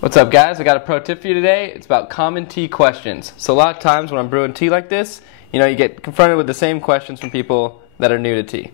What's up, guys? I got a pro tip for you today. It's about common tea questions. So a lot of times when I'm brewing tea like this, you get confronted with the same questions from people that are new to tea.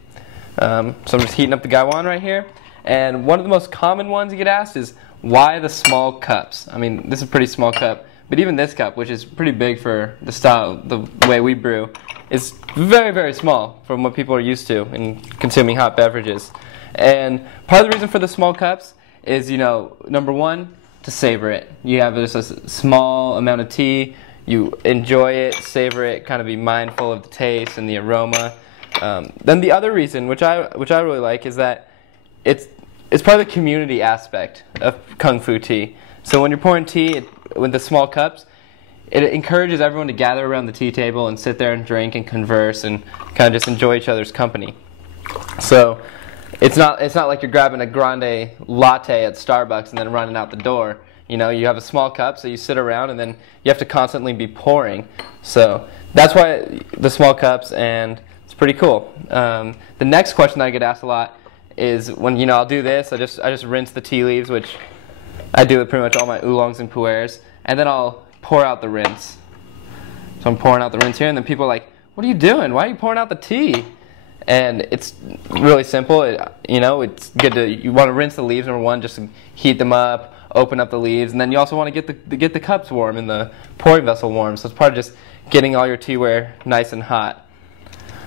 So I'm just heating up the Gaiwan right here, and one of the most common ones you get asked is, why the small cups? I mean, this is a pretty small cup, but even this cup, which is pretty big for the style, the way we brew, is very, very small from what people are used to in consuming hot beverages. And part of the reason for the small cups is, number one, to savor it. You have just a small amount of tea, you enjoy it, savor it, kind of be mindful of the taste and the aroma. Then the other reason, which I really like, is that it's part of the community aspect of Kung Fu tea. So when you're pouring tea with the small cups, it encourages everyone to gather around the tea table and sit there and drink and converse and kind of just enjoy each other's company. So it's not like you're grabbing a grande latte at Starbucks and then running out the door. You have a small cup, so you sit around and then you have to constantly be pouring. So that's why the small cups, and it's pretty cool. The next question that I get asked a lot is when I'll do this. I just rinse the tea leaves, which I do with pretty much all my oolongs and pu'ers, and then I'll pour out the rinse. So I'm pouring out the rinse here, and then people are like, "What are you doing? Why are you pouring out the tea?" And it's really simple. It's good you want to rinse the leaves, number one, just to heat them up, open up the leaves, and then you also want to get the cups warm and the pouring vessel warm. So it's part of just getting all your teaware nice and hot.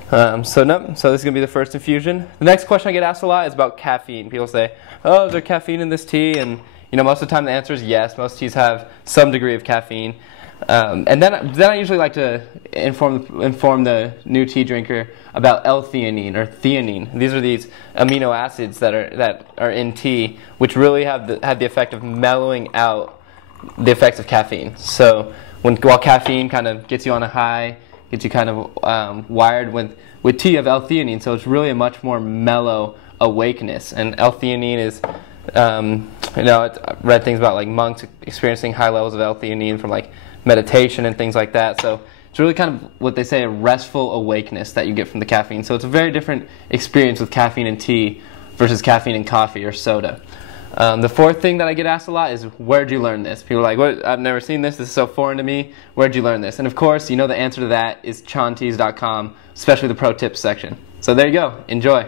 So this is going to be the first infusion. The next question I get asked a lot is about caffeine. People say, "Oh, is there caffeine in this tea?" And most of the time the answer is yes. Most teas have some degree of caffeine. And then I usually like to inform the new tea drinker about L-theanine or theanine. These are these amino acids that are in tea, which really have the effect of mellowing out the effects of caffeine. So while caffeine kind of gets you on a high, gets you kind of wired, with tea you have L-theanine, so it's really a much more mellow awakeness. And L-theanine is I've read things about like monks experiencing high levels of L-theanine from like meditation and things like that. So it's really kind of what they say, a restful awakeness that you get from the caffeine. So it's a very different experience with caffeine in tea versus caffeine in coffee or soda. The fourth thing that I get asked a lot is, where'd you learn this? People are like, "What? I've never seen this. This is so foreign to me. Where'd you learn this?" And of course, the answer to that is ChanTeas.com, especially the pro tips section. So there you go. Enjoy.